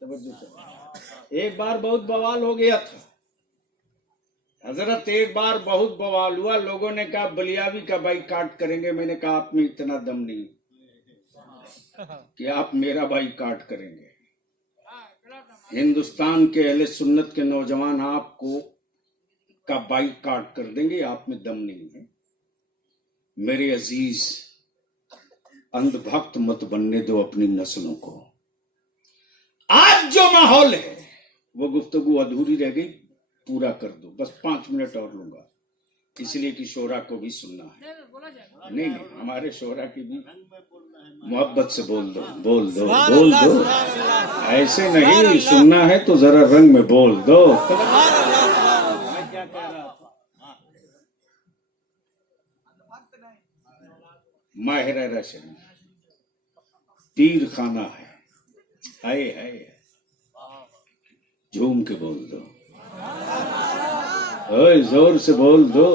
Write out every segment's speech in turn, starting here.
ایک بار بہت بوال ہو گیا تھا حضرت، ایک بار بہت بوال ہوا، لوگوں نے کہا بلیاوی کا بائی کاٹ کریں گے. میں نے کہا آپ میں اتنا دم نہیں کہ آپ میرا بائی کاٹ کریں گے. ہندوستان کے اہل سنت کے نوجوان آپ کو کا بائی کاٹ کر دیں گے، آپ میں دم نہیں ہے. میرے عزیز، اندھ بھکت مت بننے دو اپنی نسلوں کو. آج جو ماحول ہے وہ گفتگو ادھوری رہ گئی، پورا کر دو. بس 5 منٹ اور لوں گا، اس لیے کہ شورا کو بھی سننا ہے. نہیں ہمارے شورا کی بھی محبت سے بول دو، بول دو، بول دو. ایسے نہیں، سننا ہے تو ذرا رنگ میں بول دو. ماہ رمضان شریف پیر خانہ ہے. ہائے جھوم کے بول دو، زور سے بول دو.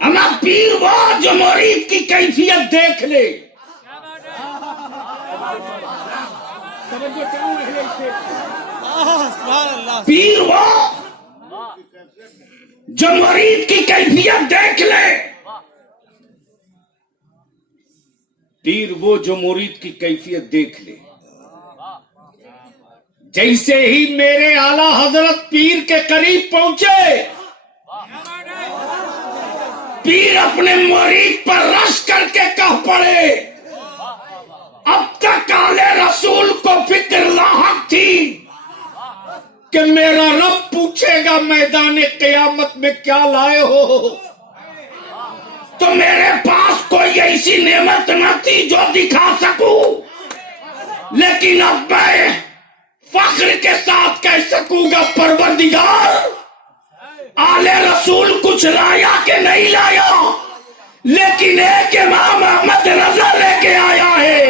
اما پیر وہ جو مرید کی کیفیت دیکھ لے. پیر وہ جو مرید کی کیفیت دیکھ لے. پیر وہ جو مرید کی کیفیت دیکھ لے. جیسے ہی میرے اعلیٰ حضرت پیر کے قریب پہنچے، پیر اپنے مرید پر رش کر کے کہہ پڑے، اب تک آلے رسول کو فکر لاحق تھی کہ میرا رب پوچھے گا میدان قیامت میں کیا لائے ہو، تو میرے پاس کوئی ایسی نعمت نہ تھی جو دکھا سکوں، لیکن اب میں فخر کے ساتھ کہہ سکوں گا پروردگار آل رسول کچھ لایا کہ نہیں لایا، لیکن ایک امام احمد رضا لے کے آیا ہے.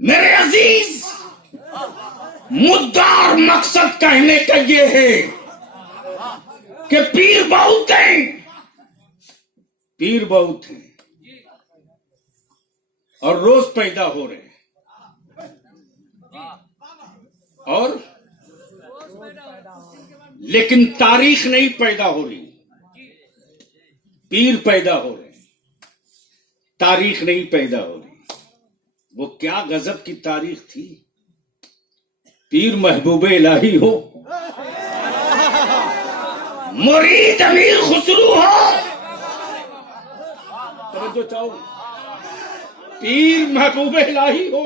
میرے عزیز، مدعا اور مقصد کہنے کا یہ ہے کہ پیر بہت ہیں، پیر بہت ہیں اور روز پیدا ہو رہے ہیں، اور لیکن تاریخ نہیں پیدا ہو رہی. پیر پیدا ہو رہے ہیں، تاریخ نہیں پیدا ہو رہی. وہ کیا غضب کی تاریخ تھی. پیر محبوب الہی ہو، مرید امیر خسرو ہو. توجہ چاہو، پیر محبوب الہی ہو،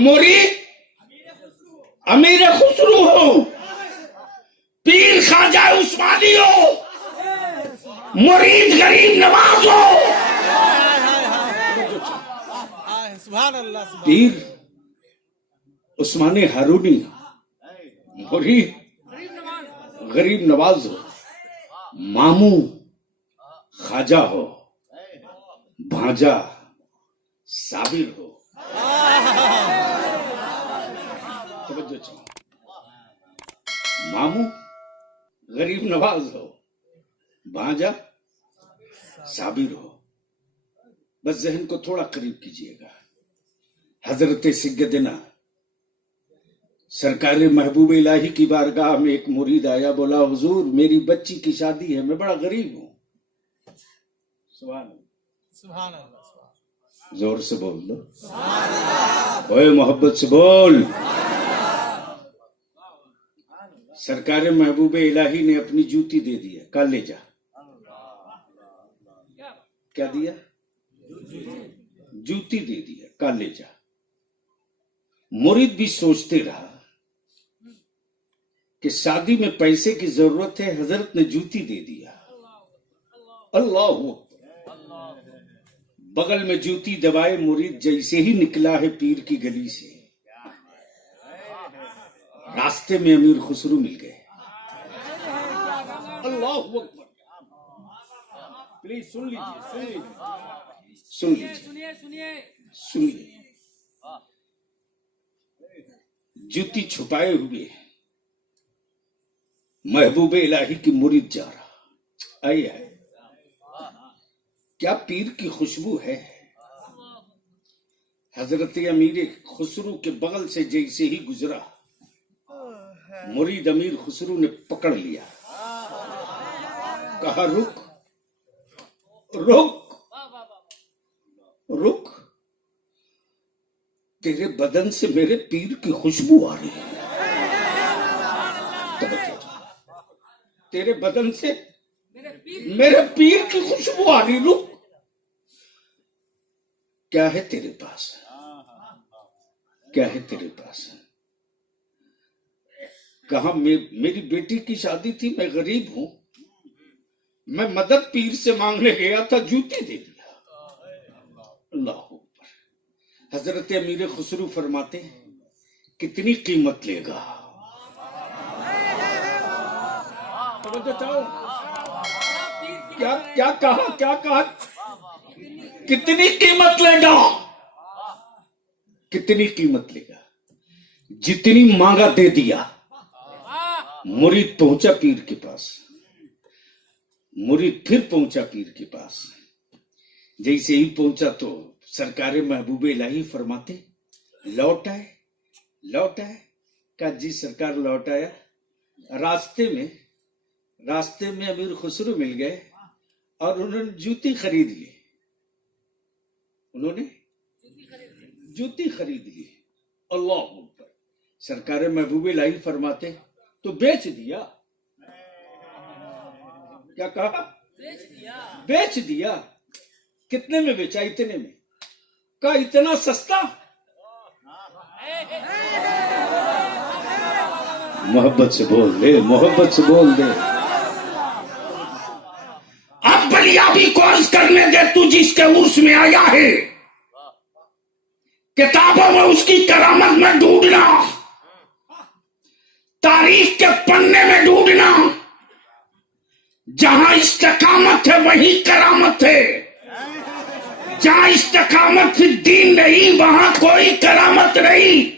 مرید امیر خسرو ہو، پیر خواجہ عثمانی ہو، مرید غریب نواز ہو. پیر عثمانی ہارونی، مرید غریب نواز ہو، ماموں خواجہ ہو، بھانجا صابر ہو. ماموں غریب نواز ہو، بھانجا صابر ہو. بس ذہن کو تھوڑا قریب کیجئے گا. حضرت سیدنا سرکار محبوب الہی کی بارگاہ میں ایک مرید آیا، بولا حضور میری بچی کی شادی ہے، میں بڑا غریب ہوں. سبحان اللہ. زور سے بول دو، اوے محبت سے بول. سرکار محبوب الہی نے اپنی جوتی دے دی ہے، کل لے جا. کیا دیا؟ جوتی دے دی ہے، کل لے جا. مرید بھی سوچتے رہا کہ شادی میں پیسے کی ضرورت ہے، حضرت نے جوتی دے دیا. اللہ اکبر. بغل میں جوتی دبائے مرید جیسے ہی نکلا ہے پیر کی گلی سے، راستے میں امیر خسرو مل گئے. اللہ اکبر. پلیز سن لیجیے, سن لیجیے. جوتی چھپائے ہوئے محبوب الہی کی مرید جا رہا. آئیے کیا پیر کی خوشبو ہے. حضرت امیر خسرو کے بغل سے جیسے ہی گزرا, مرید امیر خسرو نے پکڑ لیا, کہا رک رک رک, تیرے بدن سے میرے پیر کی خوشبو آ رہی ہے. تیرے بدن سے میرے پیر کی خوشبو آ رہی, رک. کیا ہے تیرے پاس, کیا ہے تیرے پاس. کہا میری بیٹی کی شادی تھی, میں غریب ہوں, میں مدد پیر سے مانگنے گیا تھا, جوتی دے دیا. اللہ اکبر. حضرت امیر خسرو فرماتے کتنی قیمت لے گا. کیا کہا, کتنی قیمت لے گا, کتنی قیمت لے گا. جتنی مانگا دے دیا. مرید پہنچا پیر کے پاس, مرید پھر پہنچا پیر کے پاس. جیسے ہی پہنچا تو سرکار محبوب الہی فرماتے لوٹ آئے, لوٹ آئے. کہا جی سرکار لوٹ آیا. راستے میں امیر خسرو مل گئے اور انہوں نے جوتی خرید لی. انہوں نے جوتی خرید لی. اللہ اکبر. سرکار محبوب الہی فرماتے تو بیچ دیا. کیا کہا, بیچ دیا. کتنے میں بیچا, اتنے میں. کہا اتنا سستا. محبت سے بول دے, محبت سے بول دے. اب بلیابی کو عرض کرنے دے, تو جس کے عرس میں آیا ہے کتابوں میں اس کی کرامت میں ڈوبنا, تاریخ کے پنے میں ڈوبنا. جہاں استقامت ہے وہیں کرامت ہے. جہاں استقامت فی الدین نہیں وہاں کوئی کرامت نہیں.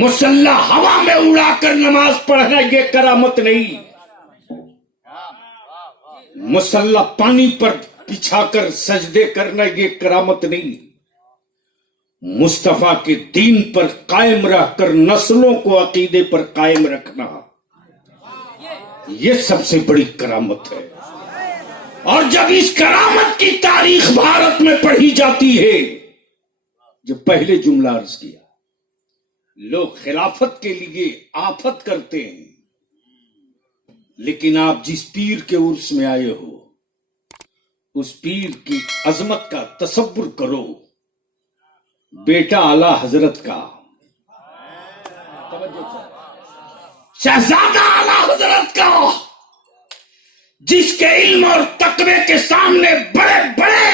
مسلح ہوا میں اڑا کر نماز پڑھنا یہ کرامت نہیں. مسلح پانی پر بچھا کر سجدے کرنا یہ کرامت نہیں. مصطفیٰ کے دین پر قائم رہ کر نسلوں کو عقیدے پر قائم رکھنا یہ سب سے بڑی کرامت ہے. اور جب اس کرامت کی تاریخ بھارت میں پڑھی جاتی ہے, جو پہلے جملہ عرض کیا, لوگ خلافت کے لیے آفت کرتے ہیں, لیکن آپ جس پیر کے عرس میں آئے ہو اس پیر کی عظمت کا تصور کرو. بیٹا اعلی حضرت کا, شہزادہ اعلی حضرت کا, جس کے علم اور تقوی کے سامنے بڑے بڑے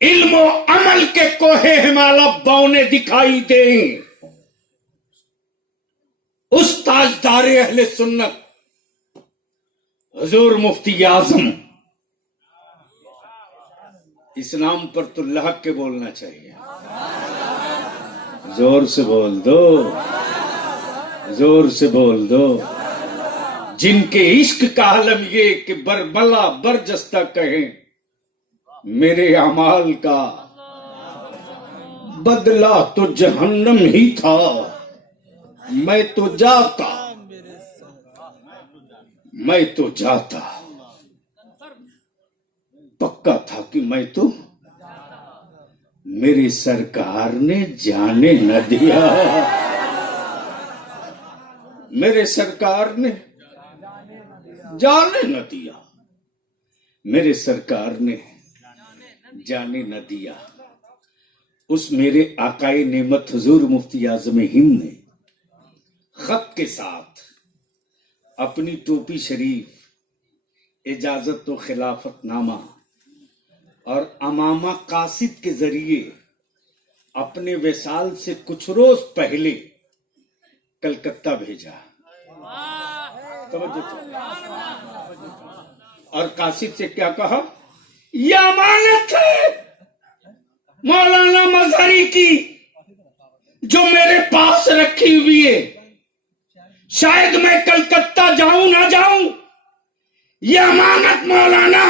علم و عمل کے کوہ ہمالیہ بونے دکھائی دیں, اس تاجدار اہل سنت حضور مفتی اعظم. اس نام پر تو لہک کے بولنا چاہیے. زور سے بول دو, زور سے بول دو. جن کے عشق کا عالم یہ کہ برملا برجستہ کہیں میرے اعمال کا بدلہ تو جہنم ہی تھا, میں تو جاتا, میں تو جاتا. پکا تھا کہ میں تو, میری سرکار نے جانے نہ دیا. میرے سرکار نے جانے نہ دیا. میرے سرکار نے جانے نہ دیا. اس میرے آقائے نعمت حضور مفتی اعظم ہند نے خط کے ساتھ اپنی ٹوپی شریف, اجازت و خلافت نامہ اور امامہ قاصد کے ذریعے اپنے وصال سے کچھ روز پہلے کلکتہ بھیجا. اور قاصد سے کیا کہا؟ یہ امانت ہے مولانا مظہری کی جو میرے پاس رکھی ہوئی ہے، شاید میں کلکتہ جاؤں نہ جاؤں، یہ امانت مولانا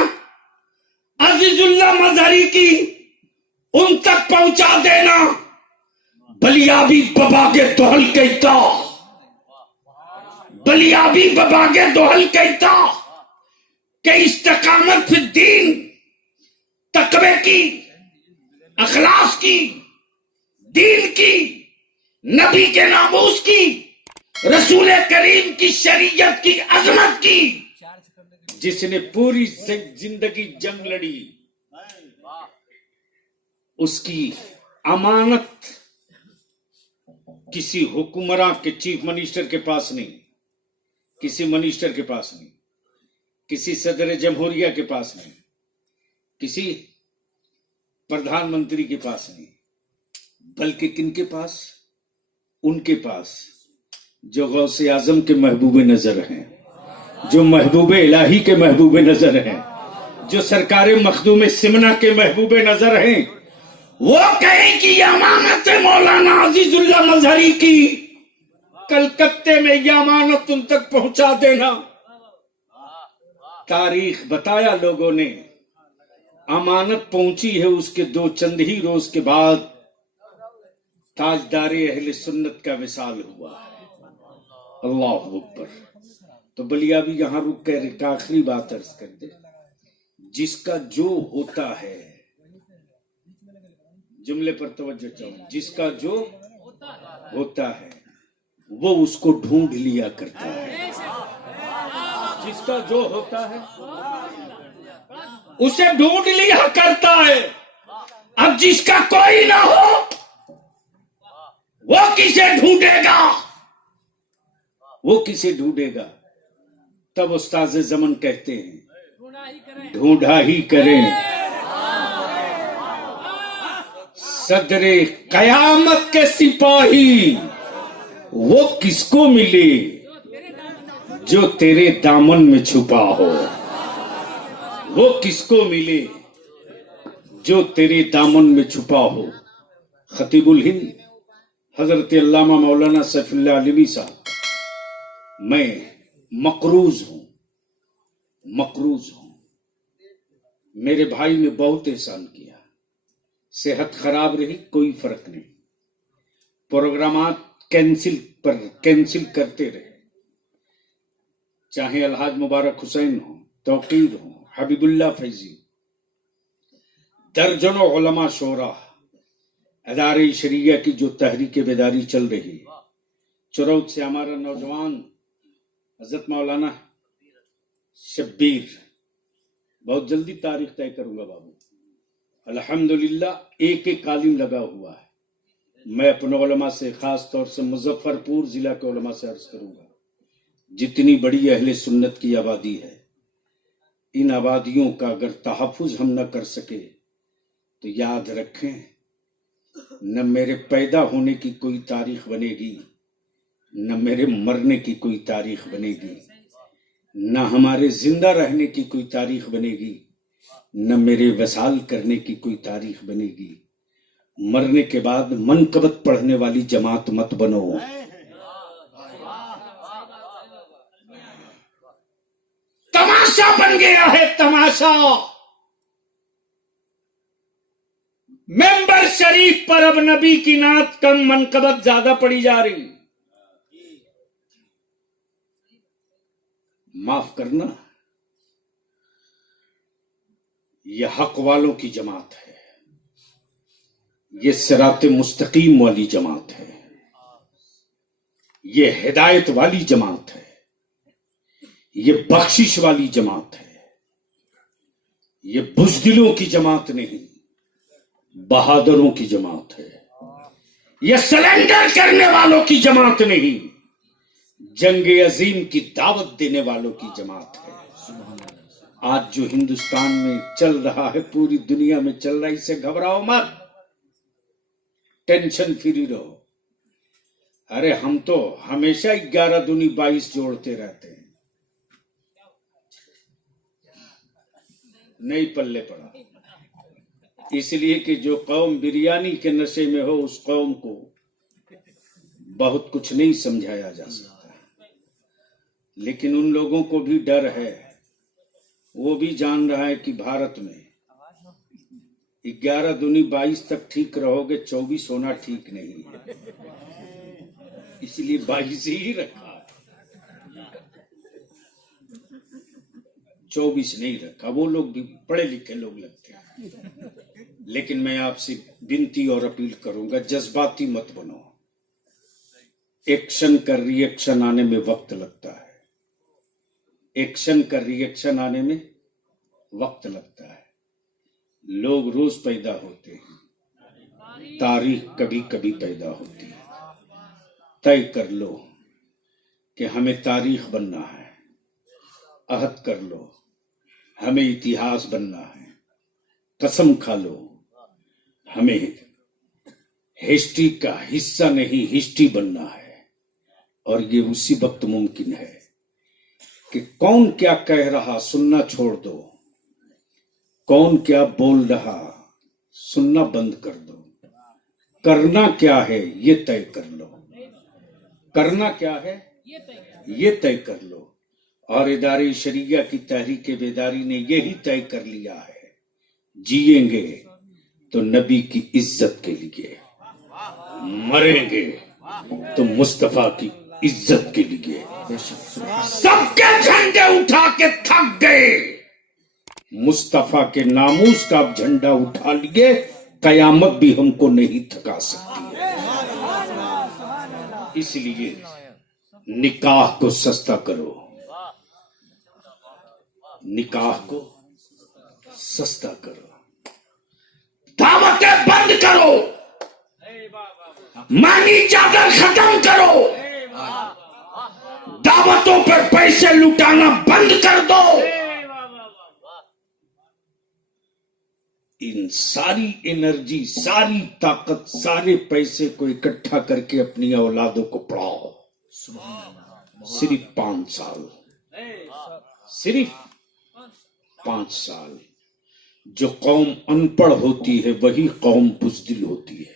عزیز اللہ مظہری کی ان تک پہنچا دینا۔ بلیابی بباگے دوہل کہتا، بلیابی بباگے دوہل کہتا کہ استقامت فی الدین، تقوی کی، اخلاص کی، دین کی، نبی کے ناموس کی، رسول کریم کی شریعت کی عظمت کی، جس نے پوری زندگی جنگ لڑی، اس کی امانت کسی حکمراں کے چیف منسٹر کے پاس نہیں، کسی منسٹر کے پاس نہیں، کسی صدر جمہوریہ کے پاس نہیں، کسی پردھان منتری کے پاس نہیں، بلکہ کن کے پاس؟ ان کے پاس جو غوث اعظم کے محبوب نظر ہیں، جو محبوب الہی کے محبوب نظر ہیں، جو سرکار مخدوم سمنا کے محبوب نظر ہیں۔ وہ کہیں کہ یہ امانت ہے مولانا عزیز اللہ مظہری کی، کلکتے میں یہ امانت ان تک پہنچا دینا۔ تاریخ بتایا لوگوں نے، امانت پہنچی ہے، اس کے دو چند ہی روز کے بعد تاجدار اہل سنت کا وصال ہوا ہے۔ اللہ اکبر۔ تو بلیابی یہاں رک کر ایک آخری بات عرض کر دے، جس کا جو ہوتا ہے، جملے پر توجہ چاہوں، جس کا جو ہوتا ہے وہ اس کو ڈھونڈ لیا کرتا ہے، جس کا جو ہوتا ہے اسے ڈھونڈ لیا کرتا ہے۔ اب جس کا کوئی نہ ہو وہ کسے ڈھونڈے گا؟ وہ کسے ڈھونڈے گا؟ تب استاذ زمن کہتے ہیں ڈھونڈا ہی کریں۔ صدر قیامت کے سپاہی وہ کس کو ملے جو تیرے دامن میں چھپا ہو، وہ کس کو ملے جو تیرے دامن میں چھپا ہو۔ خطیب الہند حضرت علامہ مولانا سیف اللہ علوی صاحب، میں مقروض ہوں، میرے بھائی نے بہت احسان کیا، صحت خراب رہی کوئی فرق نہیں، پروگرامات کینسل کرتے رہے، چاہے الحاج مبارک حسین ہو، توقیر ہو، حبیب اللہ فیضی، درجنوں علماء شورا، ادارے شریعہ کی جو تحریک بیداری چل رہی، چروت سے ہمارا نوجوان حضرت مولانا شبیر، بہت جلدی تاریخ طے کروں گا بابو، الحمدللہ ایک عالم لگا ہوا ہے۔ میں اپنے علماء سے، خاص طور سے مظفر پور ضلع کے علماء سے عرض کروں گا، جتنی بڑی اہل سنت کی آبادی ہے، ان آبادیوں کا اگر تحفظ ہم نہ کر سکے تو یاد رکھیں، نہ میرے پیدا ہونے کی کوئی تاریخ بنے گی، نہ میرے مرنے کی کوئی تاریخ بنے گی، نہ ہمارے زندہ رہنے کی کوئی تاریخ بنے گی، نہ میرے وصال کرنے کی کوئی تاریخ بنے گی۔ مرنے کے بعد منقبت پڑھنے والی جماعت مت بنو۔ تماشا بن گیا ہے تماشا، ممبر شریف پر اب نبی کی نعت کم، منقبت زیادہ پڑی جا رہی۔ معاف کرنا، یہ حق والوں کی جماعت ہے، یہ صراط مستقیم والی جماعت ہے، یہ ہدایت والی جماعت ہے، یہ بخشش والی جماعت ہے، یہ بزدلوں کی جماعت نہیں، بہادروں کی جماعت ہے، یہ سلنڈر کرنے والوں کی جماعت نہیں، جنگ عظیم کی دعوت دینے والوں کی جماعت ہے۔ آج جو ہندوستان میں چل رہا ہے، پوری دنیا میں چل رہا ہے، اس سے گھبراؤ مت، ٹینشن فری رہو۔ ارے ہم تو ہمیشہ 11 دونی 22 جوڑتے رہتے ہیں، نہیں پلے پڑا، اس لیے کہ جو قوم بریانی کے نشے میں ہو اس قوم کو بہت کچھ نہیں سمجھایا جا سکتا، لیکن ان لوگوں کو بھی ڈر ہے، وہ بھی جان رہا ہے کہ بھارت میں 11 دونی 22 تک ٹھیک رہو گے، 24 ہونا ٹھیک نہیں ہے، اس لیے 22 ہی رکھا، 24 نہیں رکھا۔ وہ لوگ بھی پڑھے لکھے لوگ لگتے ہیں، لیکن میں آپ سے بنتی اور اپیل کروں گا، جذباتی مت بنو۔ ایکشن کا ری ایکشن آنے میں وقت لگتا ہے، ایکشن کا ری ایکشن آنے میں وقت لگتا ہے۔ لوگ روز پیدا ہوتے ہیں، تاریخ کبھی کبھی پیدا ہوتی ہے۔ طے کر لو کہ ہمیں تاریخ بننا ہے، عہد کر لو ہمیں اتہاس بننا ہے، قسم کھا لو ہمیں ہسٹری کا حصہ نہیں ہسٹری بننا ہے۔ اور یہ اسی وقت ممکن ہے کہ کون کیا کہہ رہا سننا چھوڑ دو، کون کیا بول رہا سننا بند کر دو، کرنا کیا ہے یہ طے کر لو، کرنا کیا ہے یہ طے کر لو۔ اور ادارے شریعہ کی تحریک بیداری نے یہی طے کر لیا ہے، جیئیں گے تو نبی کی عزت کے لیے، مریں گے تو مصطفیٰ کی عزت کے لیے۔ سب کے جھنڈے اٹھا کے تھک گئے، مصطفیٰ کے ناموس کا اب جھنڈا اٹھا لیے، قیامت بھی ہم کو نہیں تھکا سکتی ہے۔ اس لیے نکاح کو سستا کرو، نکاح کو سستا کرو، دعوتیں بند کرو، مانی چادر ختم کرو، دعوتوں پر پیسے لٹانا بند کر دو۔ ان ساری انرجی، ساری طاقت، سارے پیسے کو اکٹھا کر کے اپنی اولادوں کو پڑھاؤ، صرف 5 سال، صرف 5 سال۔ جو قوم ان پڑھ ہوتی ہے وہی قوم بزدل ہوتی ہے،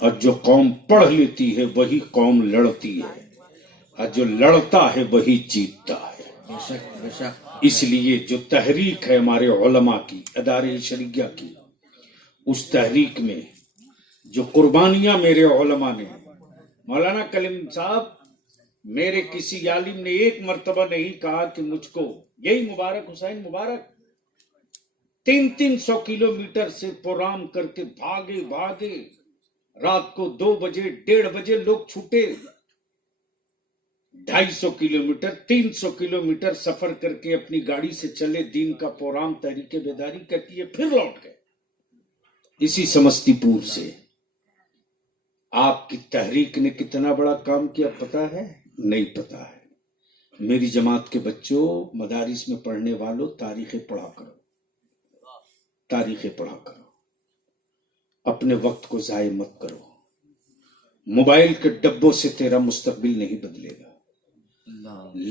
اور جو قوم پڑھ لیتی ہے وہی قوم لڑتی ہے، اور جو لڑتا ہے وہی جیتتا ہے۔ اس لیے جو تحریک ہے ہمارے علماء کی، ادارے شریعہ کی، اس تحریک میں جو قربانیاں میرے علماء نے، مولانا کلیم صاحب، میرے کسی عالم نے ایک مرتبہ نہیں کہا کہ مجھ کو، یہی مبارک حسین مبارک 300 کلومیٹر سے پروگرام کر کے بھاگے، رات کو 2 بجے 1:30 بجے لوگ چھوٹے، 250 کلومیٹر 300 کلومیٹر سفر کر کے اپنی گاڑی سے چلے، دین کا پروگرام تحریک بیداری کا کیے، پھر لوٹ گئے اسی سمستی پور سے۔ آپ کی تحریک نے کتنا بڑا کام کیا پتا ہے؟ نہیں پتا ہے۔ میری جماعت کے بچوں، مدارس میں پڑھنے والوں، تاریخیں پڑھا کرو، تاریخیں پڑھا کرو، اپنے وقت کو ضائع مت کرو۔ موبائل کے ڈبوں سے تیرا مستقبل نہیں بدلے گا،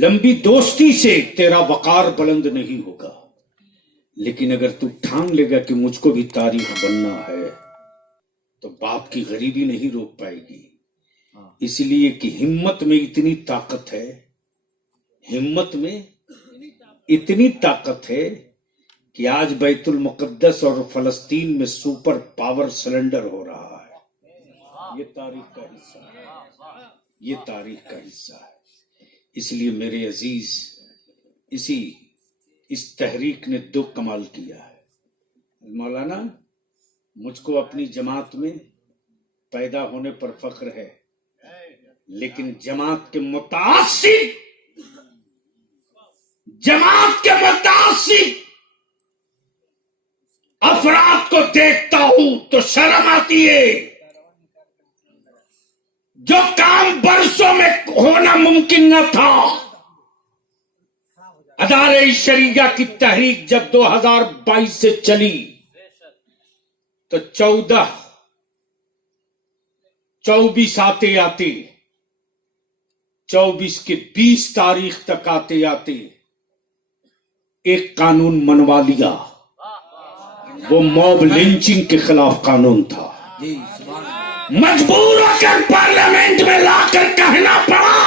لمبی دوستی سے تیرا وقار بلند نہیں ہوگا، لیکن اگر تو ٹھان لے گا کہ مجھ کو بھی تاریخ بننا ہے تو باپ کی غریبی نہیں روک پائے گی۔ اس لیے کہ ہمت میں اتنی طاقت ہے، ہمت میں اتنی طاقت ہے کہ آج بیت المقدس اور فلسطین میں سپر پاور سلنڈر ہو رہا ہے۔ یہ تاریخ کا حصہ ہے، یہ تاریخ کا حصہ ہے۔ اس لیے میرے عزیز، اس تحریک نے 2 کمال کیا ہے۔ مولانا، مجھ کو اپنی جماعت میں پیدا ہونے پر فخر ہے، لیکن جماعت کے متعصب افراد کو دیکھتا ہوں تو شرم آتی ہے۔ جو کام برسوں میں ہونا ممکن نہ تھا، ادارے شریعہ کی تحریک جب 2022 سے چلی تو 24 آتے 24 کے 20 تاریخ تک آتے ایک قانون منوا لیا، وہ موب لنچنگ کے خلاف قانون تھا. مجبور ہو کر پارلیمنٹ میں لا کر کہنا پڑا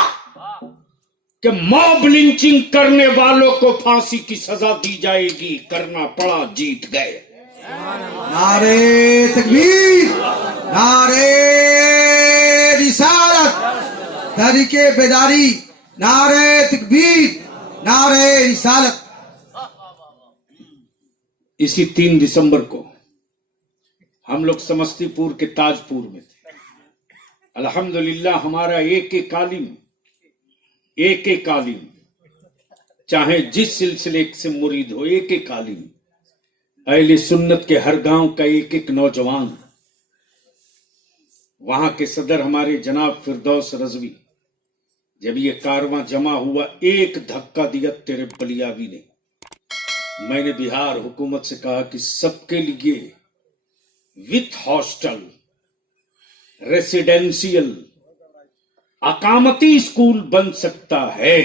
کہ موب لنچنگ کرنے والوں کو پھانسی کی سزا دی جائے گی. کرنا پڑا، جیت گئے. نعرے تکبیر، نعرے رسالت، تحریک بیداری، نعرے تکبیر، نعرے رسالت. اسی 3 دسمبر کو ہم لوگ سمستی پور کے تاج پور میں تھے. الحمدللہ ہمارا ایک ایک عالم چاہے جس سلسلے سے مرید ہو، ایک عالم، اہل سنت کے ہر گاؤں کا ایک نوجوان. وہاں کے صدر ہمارے جناب فردوس رضوی، جب یہ کارواں جمع ہوا، ایک دھکا دیا تیرے بلیاوی نے. میں نے بہار حکومت سے کہا کہ سب کے لیے وتھ ہاسٹل ریسیڈینشیل اقامتی اسکول بن سکتا ہے،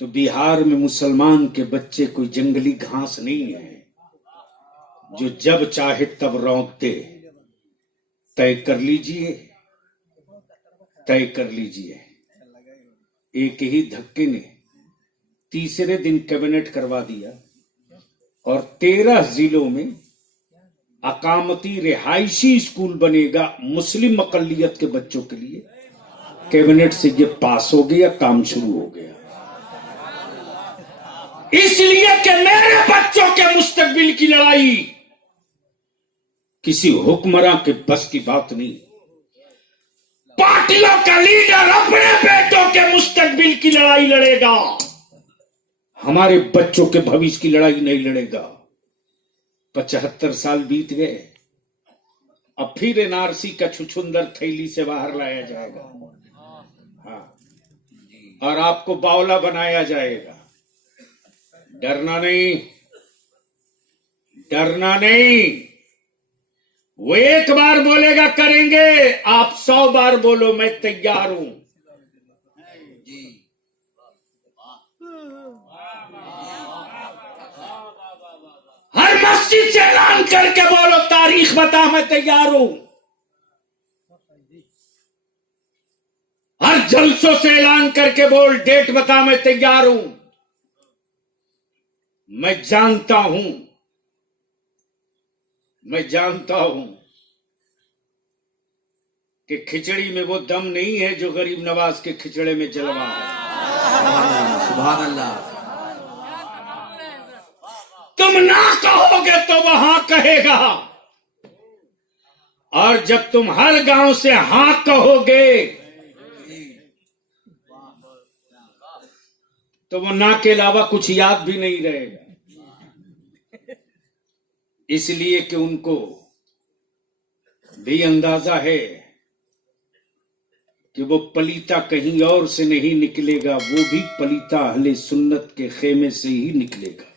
تو بہار میں مسلمان کے بچے کوئی جنگلی گھاس نہیں ہے جو جب چاہے تب رونق دے. طے کر لیجئے. ایک ہی دھکے نے تیسرے دن کیبنٹ کروا دیا اور 13 ضلعوں میں اقامتی رہائشی اسکول بنے گا مسلم اقلیت کے بچوں کے لیے. کیبنٹ سے یہ پاس ہو گیا، کام شروع ہو گیا. اس لیے کہ میرے بچوں کے مستقبل کی لڑائی کسی حکمراں کے بس کی بات نہیں. پارٹیوں کا لیڈر اپنے بیٹوں کے مستقبل کی لڑائی لڑے گا، ہمارے بچوں کے بھوش کی لڑائی نہیں لڑے گا. 75 سال بیت گئے، اب پھر این آر سی کا چھچھندر تھیلی سے باہر لایا جائے گا. ہاں، اور آپ کو باولا بنایا جائے گا. ڈرنا نہیں. وہ ایک بار بولے گا کریں گے، آپ 100 بار بولو میں تیار ہوں. ہر مسجد سے اعلان کر کے بولو تاریخ بتا میں تیار ہوں. ہر جلسوں سے اعلان کر کے بول ڈیٹ بتا میں تیار ہوں. میں جانتا ہوں کہ کھچڑی میں وہ دم نہیں ہے جو غریب نواز کے کھچڑے میں جلوہ ہے. سبحان اللہ. تم نہ کہو گے تو وہاں کہے گا، اور جب تم ہر گاؤں سے ہاں کہو گے تو وہ نہ کے علاوہ کچھ یاد بھی نہیں رہے گا. اس لیے کہ ان کو بھی اندازہ ہے کہ وہ پلیتا کہیں اور سے نہیں نکلے گا، وہ بھی پلیتا اہل سنت کے خیمے سے ہی نکلے گا.